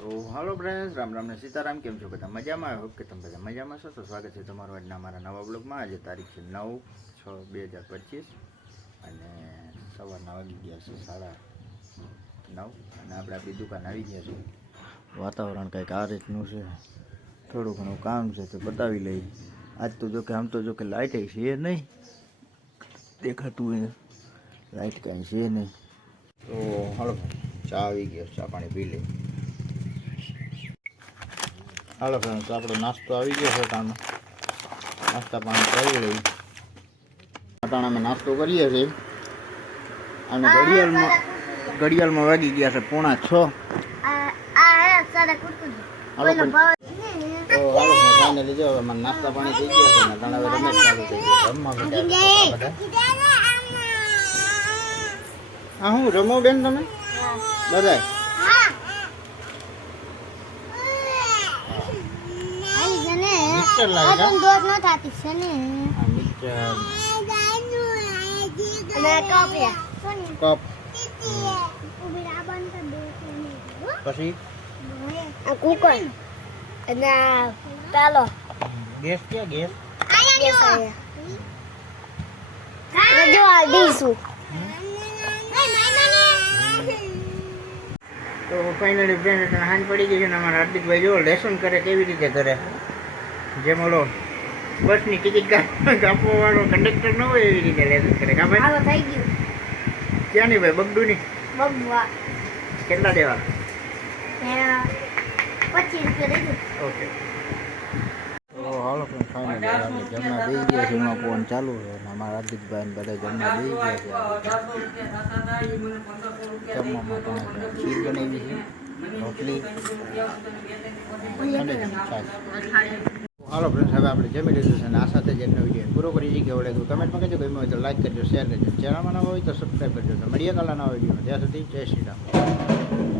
તો હાલો ફ્રેન્ડ્સ રામ રામને સીતારામ, કેમ છો બધા મજામાં? હોપ કે તમે બધા મજામાં છો. તો સ્વાગત છે તમારું આજના મારા નવા બ્લોગમાં આજે તારીખ છે નવ છ બે હજાર પચીસ અને સવારના વાગી ગયા છે સાડા નવ અને આપણે આપણી દુકાન આવી ગયા છે. વાતાવરણ કંઈક આ રીતનું છે. થોડું ઘણું કામ છે તો બતાવી લઈ આજ તો જો કે આમ તો જો કે લાઇટ છે નહીં. દેખાતું એ. લાઇટ કાંઈ છે નહીં. તો હાલો, ચા આવી ગયો, ચા પાણી પી લઈ હાલો ફ્રેન્ડ્સ આપણો નાસ્તો આવી ગયો છે તાનો નાસ્તા પાણી કરી લઈ અટાણા અમે નાસ્તો કરીએ છીએ. અને ઘડિયાળમાં ઘડિયાળમાં વાગી ગયા છે પોણા છ. તો નાસ્તા પાણી થઈ ગયા છે. ને રમત ચાલુ થઈ ગઈ રમવા બધા. હા હું રમો બેન તમે? બધાય? મિક્સર લાગે કા? હા મિક્સર કપ પછી? કુકર. અને તાલો. ગેસ કે ગેસ? ગેસ અહીંયા જો આ તો ફાઇનલી ફ્રેન્ડ હાન પડી ગઈ છે ને અમારા હાર્દિકભાઈ જો લેસન કરે કેવી રીતે કરે? જેમ ઓલો બસની ટિકિટ કાપવા વાળો કંડક્ટર ન હોય એવી રીતે લેસન કરે. કા ભાઈ? થઈ ગયું. ક્યાં નહીં ભાઈ? બગડુની? બબુઆ કેટલા દેવા? પચીસ રૂપિયા ઓકે. હાલો પણ ફાઇનલી જમવા બેસી ગયા છે એમાં ફોન ચાલુ છે. અમારા હાર્દિકભાઈ બધા જમવા બેસી ગયા છે. જમવા માટે ખીર બનાવી છે. રોટલી. અને છાશ. હાલો ફ્રેન્ડ્સ હવે આપણે જમી લીધું છે આ સાથે જ એમનો વીડિયો પૂરો કરી જઈએ કેવડે તો કમેન્ટમાં કહેજો, ગમ્યું હોય તો લાઈક કરજો શેર કરજો. ચેનલમાં નવા હોય તો સબસ્ક્રાઈબ કરજો. તો મળીએ કાલના વિડીયોમાં ત્યાં સુધી જય શ્રી રામ.